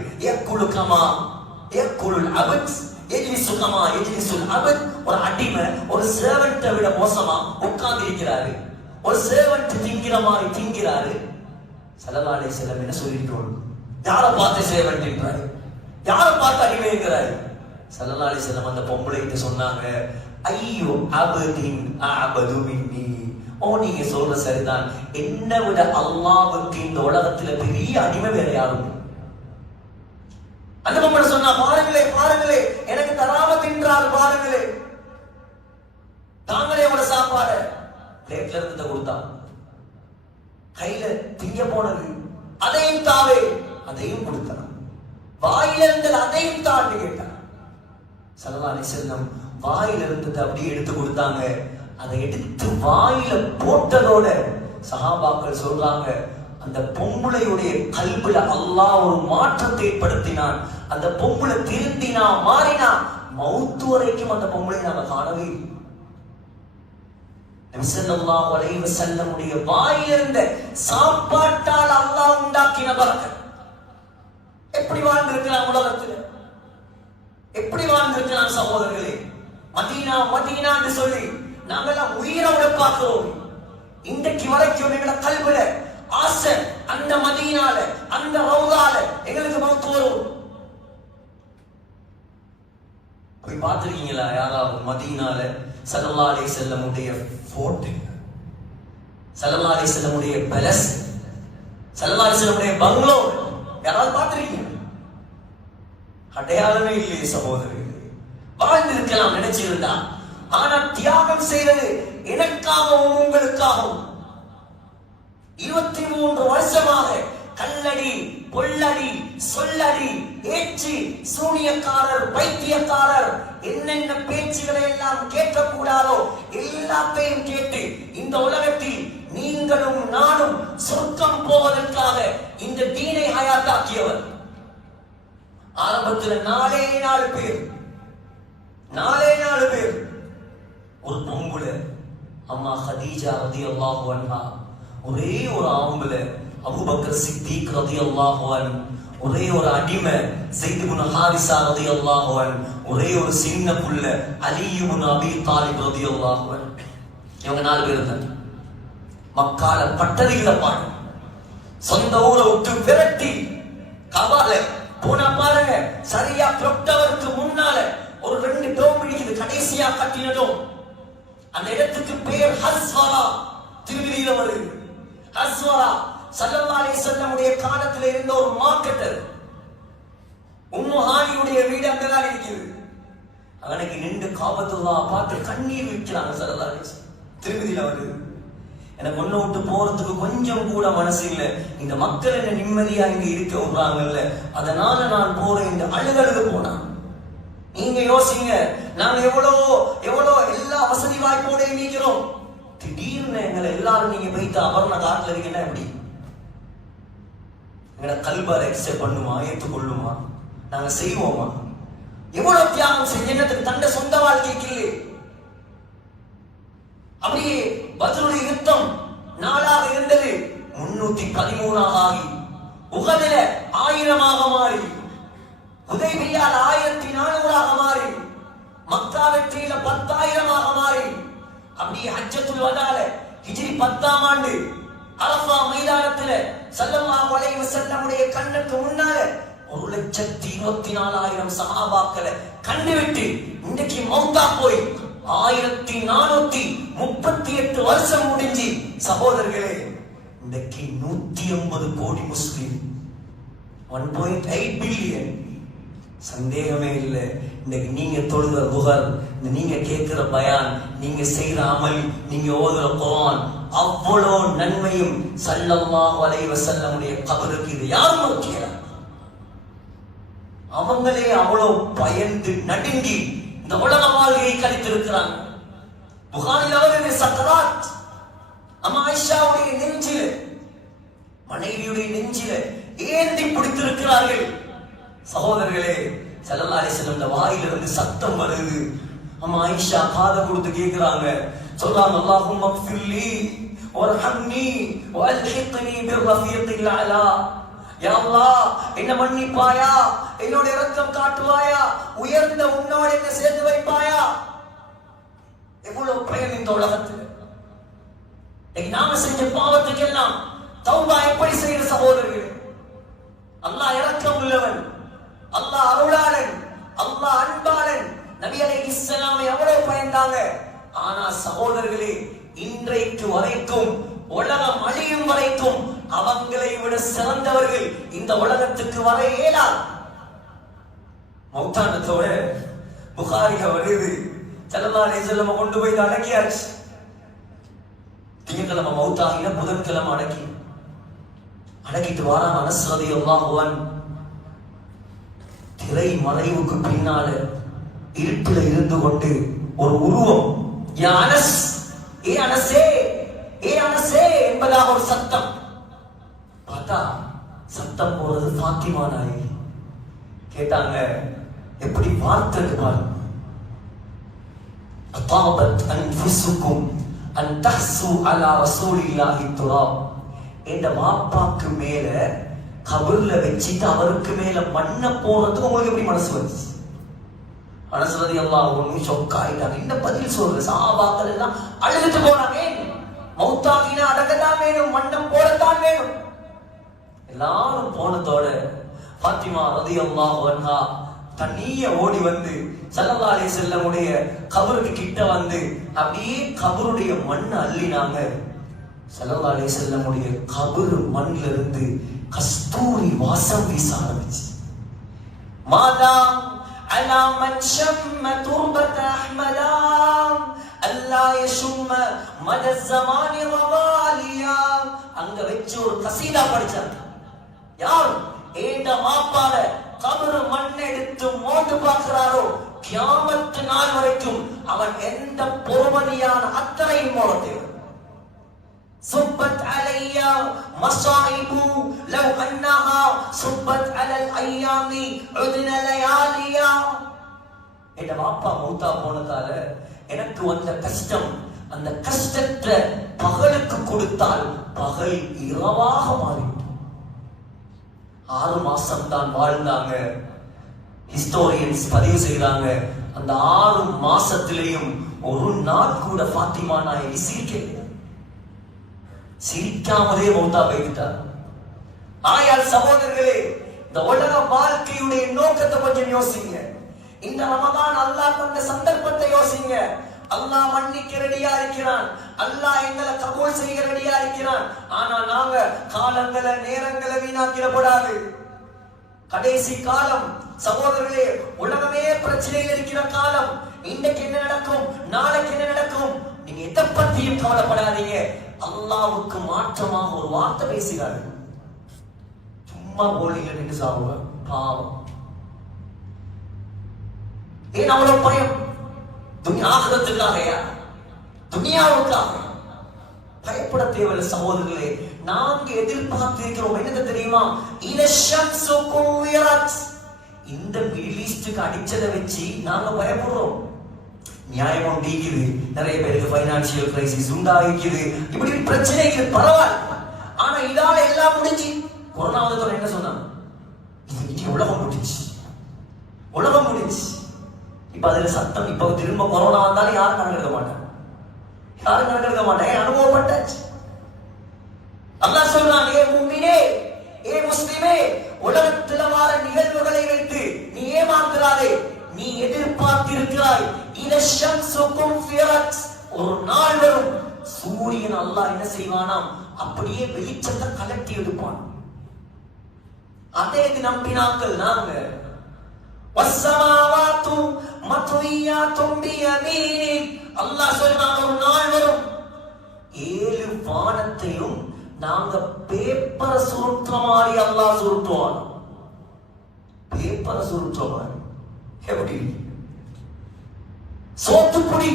ஒரு அடிமை ஒரு சேவன்ட்டை விட மோசமா உட்கார்ந்து இருக்கிறாரு. ஒரு சேவன்ட் திங்கிற மாதிரி திங்கிறாரு. ஸல்லல்லாஹு அலைஹி வஸல்லம் என்ன சொல்லிட்டோம்? யாரை பார்த்து சேவன்ட் என்றாரு, யாரை பார்த்து அடிமை என்கிறாரு? ஸல்லல்லாஹு அலைஹி வஸல்லம் அந்த பொம்பளைக்கு சொன்னாங்க, ஐயோ அபதின் அபது மின்னி. ஓ, நீங்க சொல்ற சரிதான், என்ன விட அல்லாஹ்வுக்கு இந்த உலகத்துல பெரிய அடிமை வேற யாரும். அந்த பொம்பளை சொன்னா, பாருங்களே பாருங்களே, எனக்கு தராம தின்றாரு பாருங்களே. தாங்களே அவட சாப்பாடு பிளேட்ல இருந்து கொடுத்தா, கையில திங்க போனது அதையும் தாவே, அதையும் கொடுத்தான். வாயில இருந்தது அதையும் தாண்டி கேட்டான். ஸல்லல்லாஹு அலைஹி வஸல்லம் வாயில இருந்தது அப்படியே எடுத்து கொடுத்தாங்க. அதை எடுத்து வாயில போட்டதோட சஹாபாக்கள் சொல்றாங்க, அந்த பொம்பளையுடைய கல்புல அல்லாஹ் ஒரு மாற்றத்தை ஏற்படுத்தினான். அந்த பொம்பளை திருந்தினா, மாறினா. மௌத்து வரைக்கும் அந்த பொம்பளை நாம காணவே இல்லை. நபி ஸல்லல்லாஹு அலைஹி வஸல்லம் உடைய வாயில இருந்த சாப்பாட்டால் அல்லாஹ் உண்டாக்கின பரக்கத். எப்படி வாழ்ந்திருக்கலாம் உலகத்துல, எப்படி வாழ்ந்திருக்கலாம் சகோதரர்களே? மதீனா மதீனா என்று சொல்லி நாங்கெல்லாம் உயிரோட பார்க்கிறோம். இன்றைக்கு வரைக்கும் எங்களோட கல்வில ஆசை, அந்த மதீனால, அந்த ரவுதால எங்களுக்கு மௌத்து வரும். போய் பார்த்திருக்கீங்களா யாராவது மதீனால ஸல்லல்லாஹு அலைஹி வஸல்லம் உடைய ஃபோர்ட், ஸல்லல்லாஹு அலைஹி வஸல்லம் உடைய பேலஸ், ஸல்லல்லாஹு அலைஹி வஸல்லம் உடைய பங்களோ யாராவது பார்த்திருக்கீங்க? அடையாளமே இல்லையே சகோதரர்களே. வாழ்ந்திருக்கலாம் நினைச்சிருந்தா, ஆனா தியாகம் செய்வது எனக்காகவும் உங்களுக்காகவும். 23 வருஷமாக கல்லடி, பொல்லடி, சொல்லடி, ஏற்றி, சூனியக்காரர், பைத்தியக்காரர் என்னென்ன பேச்சுகளை எல்லாம் கேட்கக்கூடாதோ எல்லாத்தையும் கேட்டு இந்த உலகத்தில் நீங்களும் நானும் சொர்க்கம் போவதற்காக இந்த தீனை ஹயாத்தாக்கியவர். ஆரம்பத்தில் 4 பேர், 4 பேர். ஒரு பொம்பளை அம்மா ஹதீஜா ரலியல்லாஹு அன்ஹா, ஒரே ஒரு ஆம்பளை அபூபக்கர் சித்திக் ரலியல்லாஹு அன்ஹு, ஒரே ஒரு அடிமை ஸைத் இப்னு ஹாரிஸா ரலியல்லாஹு அன்ஹு, ஒரே ஒரு சின்ன புள்ள அலி இப்னு அபீ தாலிப் ரலியல்லாஹு அன்ஹு. இவங்க 4 பேர் தான் மக்கால பட்டறிகிற பாடு. சொந்த ஊரை விட்டு விரட்டி கபால போனா பாருங்க, சரியா தொட்டவருக்கு முன்னால ஒரு 2 டோம் இருக்குது, கடைசியா கட்டினதும். அந்த இடத்துக்கு பேர் ஹஸ்வரா. திருவிழியில வருது ஹஸ்வரா. ஸல்லல்லாஹு அலைஹி வஸல்லம் உடைய காலத்துல இருந்த ஒரு மார்க்கெட்டர். உம்மு ஹானியுடைய வீடு அங்கதான் இருக்குது. அவனுக்கு நின்று காபத்துல்லா பார்த்து கண்ணீர் விற்கிறாங்க ஸல்லல்லாஹு அலைஹி வஸல்லம். திருமதியில வருது. எனக்கு ஒண்ணு விட்டு போறதுக்கு கொஞ்சம் கூட மனசு இல்லை. இந்த மக்கள் என்ன நிம்மதியா இங்க இருக்க விடுறாங்கல்ல, அதனால நான் போறேன். இந்த அழுகழுது போனான். நீங்க யோசிங்க, நாங்க எவ்வளோ எல்லா வசதி வாய்ப்போட நீக்கிறோம். திடீர்னு எங்களை எல்லாரும் நீங்க போயிட்டு அபர்ண காட்டுல இருக்கீங்கன்னா எப்படி? எங்களை கல்பார் எக்ஸெப்ட் பண்ணுமா, ஏற்றுக்கொள்ளுமா? நாங்க செய்வோமா? எவ்வளவு தியாகம் செஞ்சதுக்கு தண்ட சொந்த வாழ்க்கைக்கு இல்லை. அப்படியே பத்ருடைய யுத்தம் நாளாக இருந்தது 313 ஆகி, உஹதில 1000 மாறி, ஹுதைபியால் 1400 மாறி, மக்கா வெற்றியில 10,000 மாறி, அப்படியே ஹஜ்ஜத்துல் வதால ஹிஜ்ரி 10ஆம் ஆண்டு அரஃபா மைதானத்துல ஸல்லல்லாஹு அலைஹி வஸல்லமுடைய கண்ணுக்கு முன்னால 1,24,000 சஹாபாக்களை கண்டுவிட்டு இன்னைக்கு மௌத்தா போய் 1438 வருஷம் முடிஞ்சு சகோதரர்களே, இன்னைக்கு 150 கோடி முஸ்லிம், 1.8 பில்லியன். சந்தேகமே இல்லை. இன்னைக்கு நீங்க தொழுத புகர், நீங்க கேட்கிற பயான், நீங்க செய்யற அமல், நீங்க ஓதுற குர்ஆன், அவ்வளவு நன்மையும் ஸல்லல்லாஹு அலைஹி வஸல்லமுடைய கபருக்கு இது யாரும் மறுக்கிறார்? அவங்களே அவ்வளவு பயந்து நடுங்கி இந்த உலக வாழ்க்கையை கழித்திருக்கிறாங்க. புகாரில் அவருடைய சக்கராத், அம்மா ஆயிஷாவுடைய நெஞ்சில, மனைவியுடைய நெஞ்சில ஏந்தி பிடித்திருக்கிறார்கள். சகோதரர்களே, ஸல்லல்லாஹு அலைஹி வஸல்லம் வாயிலிருந்து சத்தம் வருது. அம்மா ஆயிஷா காதை கொடுத்து கேட்கிறாங்க, சொல்றாங்க, அல்லாஹும்ம ஃபிர்லி வர்ஹம்னி வஅல்ஹிக்னி பிர்ரஃபீகில் அலா. யா அல்லாஹ், என்ன மன்னிப்பாயா, என்னோட இரக்கம் காட்டுவாயா, உயர்ந்த உன்னோடு என்ன சேர்த்து வைப்பாயா. எவ்வளவு பயன் இந்த உலகத்தில். நாம செஞ்ச பாவத்துக்கு எல்லாம் தௌபா எப்படி செய்யற சகோதரர்களே? அல்லாஹ் இரக்கம் உள்ளவன், அல்லாஹ் அருளாளன், அல்லாஹ் அன்பாளன். நபி அலைஹிஸ்ஸலாம் எவ்வளவு பயந்தாங்க. ஆனா சகோதரர்களே, இன்றைக்கு வரைக்கும், உலகம் அழியும் வரைக்கும் அவங்களை விட சிறந்தவர்கள் இந்த உலகத்துக்கு வர இயலாது. மௌத்தானத்தோட புகாரில வருது, ஸல்லல்லாஹு அலைஹி வஸல்லம் கொண்டு போய் அடக்கியாச்சு. திங்கட்கிழமை மௌத்தாகின, புதன்கிழமை அடக்கிட்டு வாரான் அனஸ் ரலியல்லாஹு அன்ஹு. திரை மறைவுக்கு பின்னால இருட்டுல இருந்து கொண்டு ஒரு உருவம், யா அனஸ், ஏ அனஸே, ஏ அனஸே என்பதாக ஒரு சத்தம். பார்த்தா சத்தம் போறது ஃபாத்திமா நாயகி. கேட்டாங்க, எப்படி வார்த்தை பாருங்க. அதாபத் அன்ஃபுசுக்கும் அன் தஹ்சு அலா ரசூலில்லாஹி துராப். இந்த வாப்பாக்கு மேல கபர்ல வச்சிட்டு அவருக்கு மேல மண்ண போறதுக்கு உங்களுக்கு எப்படி மனசு வந்துச்சு? மனசு ரலியல்லாஹு அன்ஹு ஷாக் ஆயிட்டாங்க. என்ன பதில் சொல்ற? சஹாபாக்கள் எல்லாம் அழுதுட்டு போறாங்க. மௌத்தாகினா அடக்கத்தான் வேணும், மண்ணம் போடத்தான் வேணும். எல்லாரும் போனதோட ஃபாத்திமா ரலியல்லாஹு அன்ஹா தனியா ஓடி வந்து ஸல்லல்லாஹு அலைஹி வஸல்லமுடைய கபருக்கு கிட்ட வந்து அப்படியே கபருடைய மண்ணை அள்ளினாங்க. ஸல்லல்லாஹு அலைஹி வஸல்லமுடைய கபர் மண்ணில இருந்து கஸ்தூரி வாசம் வீச ஆரம்பிச்சு. மாதா அலா மன் ஷம்ம துர்பத அஹ்மதா அல்லா யஷும்ம மத ஸமானி வவாலியா. அங்க வெச்சு ஒரு கசீதா படிச்சாங்க. யார் ஏண்ட மாப்பால கபர் மண் எடுத்து மோந்து பார்க்கிறாரோ, கியாமத் நாள் வரைக்கும் அவன் எந்த பொறுமதியான அத்தனையும் மோதே. சுப்பத் அலையா மசாயிபு லவ் அன்னஹா சுப்பத் அலல் ஐயாமி உத்ன லயாலியா. என் வாப்பா மௌத்தா போனதால எனக்கு வந்த கஷ்டம், அந்த கஷ்டத்தை பகலுக்கு கொடுத்தால் பகல் இரவாக மாறிவிடும். 6 மாசம் தான் வாழ்ந்தாங்க. ஹிஸ்டோரியன்ஸ் பதிவு செய்றாங்க, அந்த 6 மாசத்திலேயும் ஒரு நாள் கூட ஃபாத்திமா நாயகி சிரிக்காமலே மௌத்தா போய்விட்டார். ஆயால் சகோதரர்களே, இந்த உலக வாழ்க்கையுடைய நோக்கத்தை கொஞ்சம் யோசிங்க. இந்த ரமதான் அல்லாஹ் தந்த சந்தர்ப்பத்தை யோசிங்க. அல்லாஹ் மன்னிக்க ரெடியா இருக்கிறான், அல்லாஹ் எங்களை கபூல் செய்ய ரெடியா இருக்கிறான். ஆனா நாங்க காலங்களை நேரங்களை வீணாக்கிடப்படாது. கடைசி காலம் சகோதரர்களே, உலகமே பிரச்சனையில் இருக்கிற காலம். இன்றைக்கு என்ன நடக்கும், நாளைக்கு என்ன நடக்கும், நீங்க எதை பத்தியும் கவலைப்படாதீங்க. அல்லாஹ்வுக்கு மாற்றமாக ஒரு வார்த்தை பேசுகிறார்கள். சும்மா போலீங்க நின்று சாவுங்க பாவம். ஏன் அவ்வளவு பயம்? ஆகிரத்துக்காகயா, துனியாவுக்காக? பயப்பட தேவையில்லை சகோதரர்களே. நாங்க எதிர்பார்த்திருக்கிறோம் என்னது தெரியுமா? இந்த மிடில் ஈஸ்டுக்கு அடிச்சதை வச்சு நாங்க பயப்படுறோம். நியாயம் உண்டிக்குது, நிறைய பேருக்கு பைனான்சியல் கிரைசிஸ் உண்டாகிக்குது, இப்படி பிரச்சனைகள் பரவாயில்ல. ஆனா இதால எல்லாம் முடிஞ்சு கொரோனா வந்து என்ன சொன்னாங்க? உலகம் முடிஞ்சு, உலகம் முடிஞ்சு. இப்ப அதுல சத்தம். இப்ப திரும்ப கொரோனா வந்தாலும் யாரும் கணக்கெடுக்க மாட்டாங்க, யாரும் கணக்கெடுக்க மாட்டாங்க. அனுபவப்பட்டாச்சு. அல்லாஹ் சொல்றான், ஏ முஃமினே, ஏ முஸ்லிமே, உலகத்துல வர நிகழ்வுகளை வைத்து நீ ஏமாந்துறாதே. நீ எதிர்பார்த்திருக்கிறாய் ஒரு நாள் வரும், சூரியன் அல்லாஹ் என்ன செய்வானாம், அப்படியே வெளிச்சத்தை கலட்டி எடுப்பான். அதே நம்பினாக்கள் நாங்க. வஸ்ஸமாவாத்து மத்வியாத்தும் பியமீனி, அல்லாஹ் சொல்றான் ஒரு நாள் வரும், 7 வானத்தையும் நாங்க பேப்பரை சுருட்டுற மாதிரி அல்லாஹ் சுருட்டுவான். பேப்பரை சுருட்டுற மாதிரி. எப்படி? சோத்துப்புடி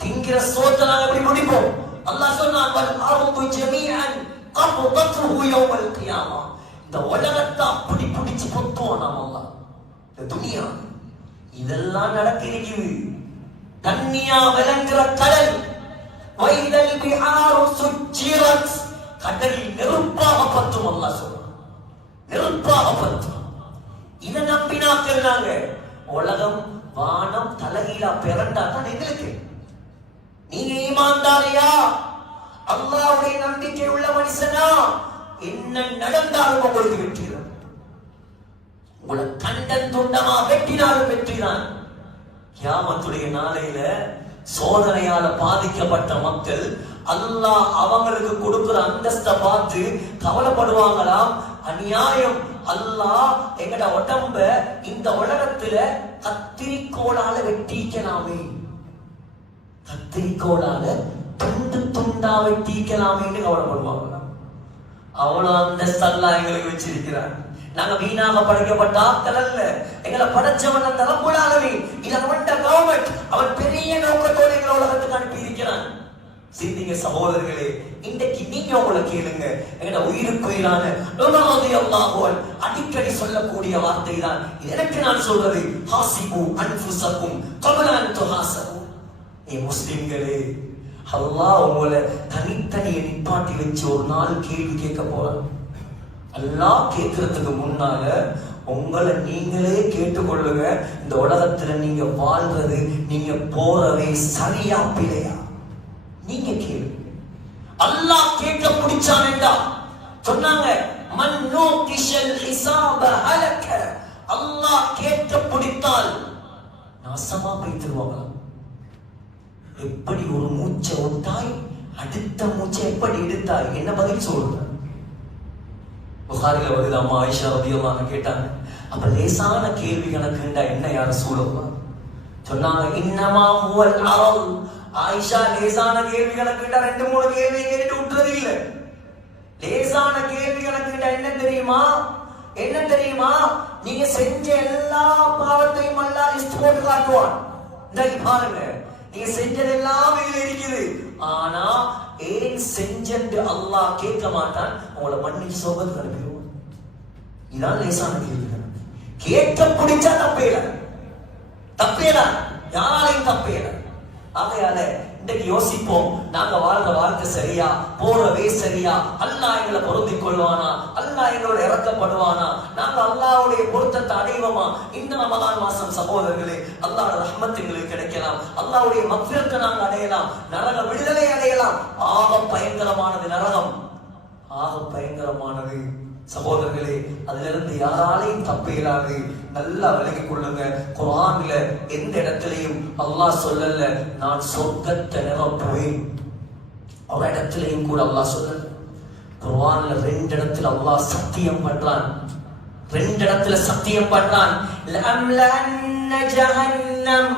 திங்கிற சோத்தை நாங்க எப்படி முடிப்போம்? அல்லாஹ் சொன்னான், வல் அர்து ஜமீஅன் கப்தத்துஹு யௌமல் கியாமா. இந்த உலகத்தை அப்படி பிடிச்சு பொத்துவோம் நாம. அல்லாஹ் இந்த துனியா இதெல்லாம் நடக்கிறது. தண்ணியா விளங்குற கடல், வைதல் பிஹாரு சுஜ்ஜிரத், கடலில் நெருப்பாக பத்தும். அல்லாஹ் சொல்றான், நெருப்பாக பத்தும். இதை நம்பினாக்கள் நாங்க. உலகம் வானம் தலைகீழா பிறண்டா தான் எங்களுக்கு. நீங்க ஈமான்தாரியா, அல்லாஹ்வுடைய நம்பிக்கை உள்ள மனுஷனா, என்ன நடந்தாலும் உங்களுக்கு வெற்றிதான். உங்களை கண்டன் துண்டமா வெட்டினாலும் வெற்றிதான். கியாமத்துடைய நாளையில சோதனையால பாதிக்கப்பட்ட மக்கள் அல்லாஹ் அவங்களுக்கு கொடுக்கிற அந்தஸ்தை பார்த்து கவலைப்படுவாங்களாம். அநியாயம், அல்லாஹ் எங்கட உடம்ப இந்த உலகத்துல கத்திரிக்கோளால வெட்டிக்கலாமே, கத்திரிக்கோளால துண்டு துண்டா வெட்டிக்கலாமேன்னு கவலைப்படுவாங்க. அவ்வளவு அந்தஸ்தெல்லாம் எங்களுக்கு வச்சிருக்கிறார். நாங்க வீணாக படைக்கப்பட்ட ஆட்கள் அல்ல. எங்களை படைச்சவன் அந்த ரப்புல் ஆலமீன். இது அவன் கவர்மெண்ட். அவன் பெரிய நோக்கத்தோடு எங்களை உலகத்துக்கு அனுப்பி இருக்கிறான். சிந்திங்க சகோதரர்களே, இன்றைக்கு நீங்க உங்களை கேளுங்க. எங்கட உயிருக்குயிரான உமர் ரலியல்லாஹு அன்ஹு அடிக்கடி சொல்லக்கூடிய வார்த்தை தான் எனக்கு நான் சொல்றது. ஹாசிபு அன்ஃபுஸக்கும் கப்ல அன் துஹாசபு. ஏ முஸ்லிம்களே, அல்லாஹ் உங்களை தனித்தனியே நிப்பாட்டி வச்சு ஒரு நாள் கேள்வி கேட்க போறான். அல்லாஹ் கேட்கறதுக்கு முன்னால உங்களை நீங்களே கேட்டுக்கொள்ளுங்க. இந்த உலகத்துல நீங்க வாழ்றது, நீங்க போறவே சரியா பிழையா? நீங்க கேளு. அல்லாஹ் கேட்க பிடிச்சான் என்றா சொன்னாங்க, மன் நூகிஷல் ஹிசாப ஹலக. அல்லாஹ் கேட்க பிடித்தால் நாசமா போய்த்துருவாங்க. எப்படி ஒரு மூச்சை விட்டாய், அடுத்த மூச்சை எப்படி எடுத்தாய்? என்ன பதில் சொல்ற? புகாரில வருது, அம்மா ஆயிஷா ரலியல்லாஹு அன்ஹா கேட்டாங்க, அப்ப லேசான கேள்வி கணக்குண்டா என்ன யார சூழல்வா? சொன்னாங்க, இன்னமா ஹுவல் அரல். ஆயிஷா லேசான கேள்வி கணக்குண்டா 2-3 கேள்வி கேட்டு விட்டுறது இல்ல. லேசான கேள்வி கணக்குண்டா என்ன தெரியுமா? என்ன தெரியுமா? நீங்க செஞ்ச எல்லா பாவத்தையும் அல்லாஹ் லிஸ்ட் போட்டு காட்டுவான். இந்த பாருங்க, நீங்க செஞ்சதெல்லாம் இதுல இருக்குது. ஆனா ஏன் செஞ்சது அல்லாஹ் கேட்க மாட்டான். உங்களை மன்னிச்சு சோகத்துக்கு அனுப்பிடுவான். இதான் லேசான கேள்வி. கேட்க பிடிச்சா தப்பேல, தப்பேல, யாராலையும் தப்பேல. ஆகையால இன்றைக்கு யோசிப்போம், நாங்க வாழ்ற வாழ்க்கை சரியா, போறவே சரியா? அல்லாஹ் எங்களை பொருந்திக் கொள்வானா? அல்லாஹ் எங்களோட இறக்கப்படுவானா? நாங்க அல்லாஹ்வுடைய பொருத்தத்தை அடைவோமா? இந்த ரமலான் மாசம் சகோதரர்களே, அல்லாஹ்வுடைய ரஹ்மத் எங்களுக்கு கிடைக்கலாம், அல்லாஹ்வுடைய மக்ஃபிரத்தை நாங்க அடையலாம், நரக விடுதலை அடையலாம். ஆக பயங்கரமானது நரகம், ஆக பயங்கரமானது சகோதரர்களே. அதுல இருந்து யாராலையும் தப்பேறாது. நல்லா விளங்கிக் கொள்ளுங்க. குர்ஆன்ல எந்த இடத்திலையும் அல்லாஹ் சொல்லல நான் சொர்க்கத்தை நிரப்புவேன். ஒரு இடத்திலையும் கூட அல்லாஹ் சொல்லல. குர்ஆன்ல 2 இடத்துல அல்லாஹ் சத்தியம் பண்றான். ரெண்டு இடத்துல சத்தியம் பண்றான். லஅம்லஅன்ன ஜஹன்னம்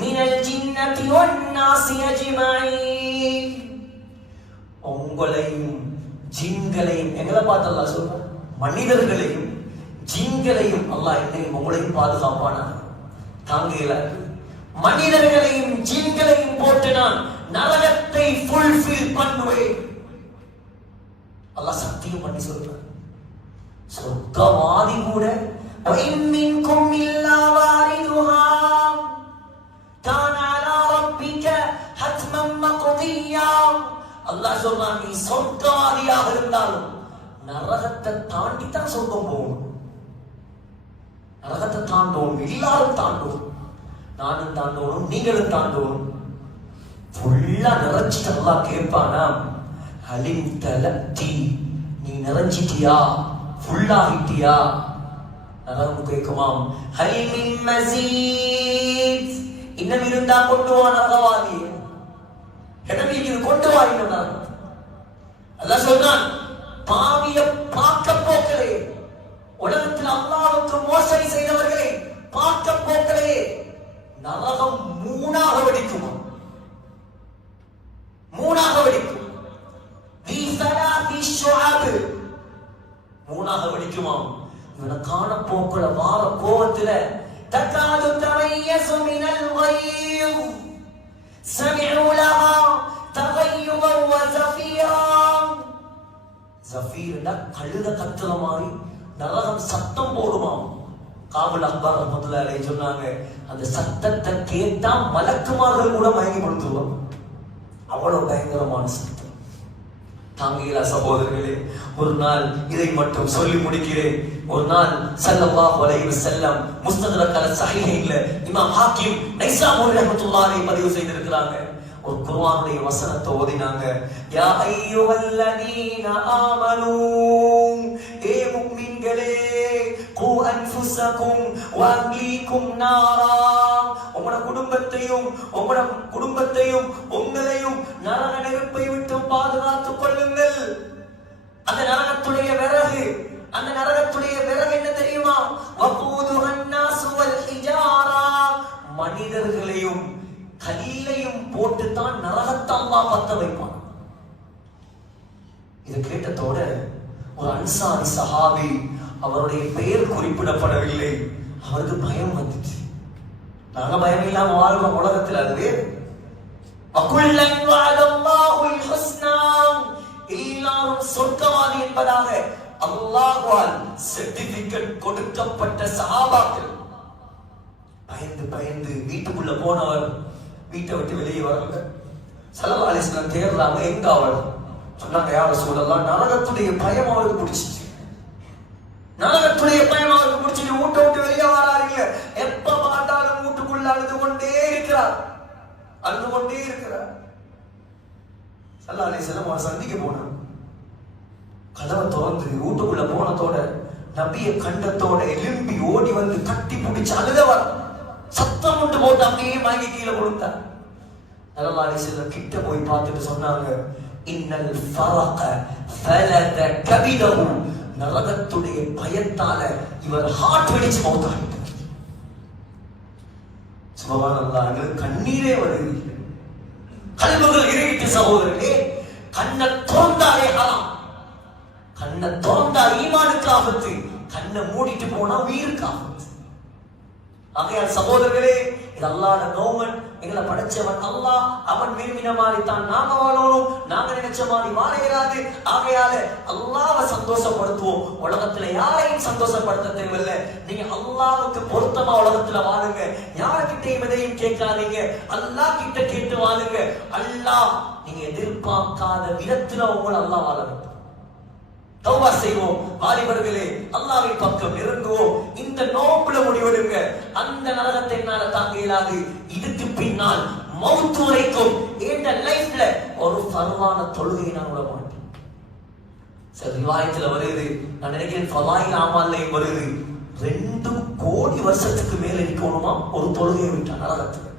மினல் ஜின்னதி வன்னாஸி அஜ்மஈன். உங்களையும் ஜின்களையும், எங்களை பார்த்து அல்லாஹ் சொல்றான், மனிதர்களையும் ஜின்களையும் அல்லாஹ் என்னையும் உங்களையும் பாதுகாப்பானா. தாங்கல மனிதர்களையும் ஜின்களையும் போட்டு நான் நரகத்தை ஃபுல்ஃபில் பண்ணுவேன். அல்லாஹ் சத்தியம் பண்ணி சொல்றான். சொர்க்கவாதி கூட வஇம்மின்கும் இல்லா வாரிதுஹா கான அலா ரப்பிக ஹத்மன் மக்தியா. அல்லாஹ் சொல்றான், நீ சொர்க்கவாதியாக இருந்தாலும் நரகத்தை தாண்டி தான் சொர்க்கம் போகணும். நரகத்தை தாண்டணும், எல்லாரும் தாண்டணும், நானும் தாண்டணும், நீங்களும் தாண்டணும். ஃபுல்லா நிறைச்சிட்டு அல்லாஹ் கேட்பானா, ஹலிம் தலத்தி, நீ நிறைஞ்சிட்டியா, ஃபுல்லாகிட்டியா? நரகம் கேட்குமாம், ஹல் மின் மஸீத், இன்னும் இருந்தா கொண்டு வா நரகவாதி, இடமே இது கொண்டு வா இன்னும் நரகம். அல்லாஹ் சொல்றான், பாவிய பார்க்க போக்கலே, உலகத்தில் அல்லாஹ்வுக்கு மோசடி செய்தவர்களை பார்க்க போக்கலே, நரகம் மூணாக வெடிக்குமா, மூணாக வெடிக்கும். மூணாக வெடிக்குமாம். இவனை காண போக்குல வார கோவத்துல தக்காது தமையசு மினல் கையும் சமிஉ லஹா தகையுபா வ ஸஃபியா. ஸஃபீர்னா கழுத கத்துற மாதிரி நரகம் சத்தம் போடுமாம். காபுல் அக்பர் ரஹ்மத்துல்லாஹி அலைஹி சொன்னாங்க, அந்த சத்தத்தை கேட்டா மலக்குமார்கள் கூட மயங்கி கொடுத்துருவாங்க. அவ்வளவு பயங்கரமான சத்தம். தாங்கிகளா சகோதரர்களே, ஒரு நாள் இதை மட்டும் சொல்லி முடிக்கிறேன். ஒரு நாள் ஸல்லல்லாஹு அலைஹி வஸல்லம் முஸ்தத்ரக் அல் ஸஹீஹைன்ல இமாம் ஹாக்கிம் நைசாபூரி ரஹ்மத்துல்லாஹி அலைஹி பதிவு செய்திருக்கிறாங்க. ஒரு குர்ஆனுடைய வசனத்தை ஓதினாங்க. யா அய்யுஹல்லதீன ஆமனூ, ஏ முஃமின்களே, கூ அன்ஃபுஸகும் வ அஹ்லீகும் நாரா, உங்களோட குடும்பத்தையும் உங்களையும் நரக நெருப்பை விட்டு பாதுகாத்துக் கொள்ளுங்கள். அந்த நரகத்துடைய விறகு, அந்த நரகத்துடைய விறகு என்ன தெரியுமா? வகூதுஹன் நாஸ் வல் ஹிஜாரா, மனிதர்களையும் கல்லையும் போட்டு தான் நரகத்தை அல்லாஹ் பத்த வைப்பான். இதை கேட்டதோட ஒரு அன்சாரி சஹாபி, அவருடைய பெயர் குறிப்பிடப்படவில்லை, அவருக்கு பயம் வந்துச்சு. நாங்க பயம் இல்லாம வாழ்றோம் உலகத்தில், அதுவே எல்லாரும் சொர்க்கவாதி என்பதாக அல்லாஹ்வால் சர்டிபிகேட் கொடுக்கப்பட்ட சஹாபாக்கள் பயந்து பயந்து வீட்டுக்குள்ள போனவர் வீட்டை விட்டு வெளியே வரல. ஸல்லல்லாஹு அலைஹி வஸல்லம் தேடுறாங்க, எங்க அவர்? சொன்னாங்க, யா ரசூலல்லாஹ், நரகத்துடைய பயம் அவருக்கு பிடிச்சிச்சு. நரகத்துடைய பயம் அவருக்கு பிடிச்சிட்டு வீட்டை விட்டு வெளியே வராருங்க. எப்ப பார்த்தாலும் வீட்டுக்குள்ள அழுது கொண்டே இருக்கிறார். ஸல்லல்லாஹு அலைஹி வஸல்லம் அவரை சந்திக்க போனார். கதவை திறந்து வீட்டுக்குள்ள போனதோட நபியை கண்டத்தோட எலும்பி ஓடி வந்து கட்டி பிடிச்சு அழுதவர். சத்தம் விட்டு போட்டு அப்படியே மயங்கி கீழே கொடுத்தார். ஸல்லல்லாஹு அலைஹி வஸல்லம் கிட்ட போய் பார்த்துட்டு சொன்னாங்க, இன்னல் ஃபரக ஃபலத கபிதஹு, நரகத்துடைய பயத்தால இவர் ஹார்ட் வெடிச்சு மௌத்தாகிட்டார். சுப்ஹானல்லாஹ், எங்களுக்கு கண்ணீரே வருது, கல்புகள் இறையிட்டு. சகோதரர்களே, கண்ணை திறந்தாலே ஹராம், கண்ணை திறந்தா ஈமானுக்கு ஆபத்து, கண்ணை மூடிட்டு போனா உயிருக்கு ஆபத்து. ஆகையால் சகோதரர்களே, இது அல்லாஹ்வுடைய கவர்மெண்ட், எங்களை படைச்சவன் அல்லாஹ், அவன் விரும்பின மாதிரி தான் நாம வாழணும், நாங்க நினைச்ச மாதிரி வாழ இயலாது. ஆகையால அல்லாஹ்வை சந்தோஷப்படுத்துவோம், உலகத்துல யாரையும் சந்தோஷப்படுத்த தேவையில்லை. நீங்க அல்லாஹ்வுக்கு பொருத்தமா உலகத்துல வாழுங்க, யார்கிட்டையும் எதையும் கேட்காதீங்க, அல்லாஹ் கிட்ட கேட்டு வாழுங்க. அல்லாஹ் நீங்க எதிர்பார்க்காத விதத்துல உங்களை அல்லாஹ் வாழ வைப்பான். தௌபா செய்வோம் வாலிபர்களே, அல்லாஹ்வின் பக்கம் நெருங்குவோம். இந்த நோம்புல முடிவெடுங்க. அந்த நரகத்தை என்னால தாங்க இயலாது, இதுக்கு பின்னால் மௌத் வரைக்கும் இந்த லைஃப்ல ஒரு ஃபர்வான தொழுகையை நான் விட மாட்டேன். சரி, ரிவாயத்துல வருது, நான் நினைக்கிறேன் ஃபலாயில் ஆமால்லையும் வருது, 2 கோடி வருஷத்துக்கு மேல இருக்கணுமா ஒரு தொழுகையை விட்டா நரகத்துக்கு.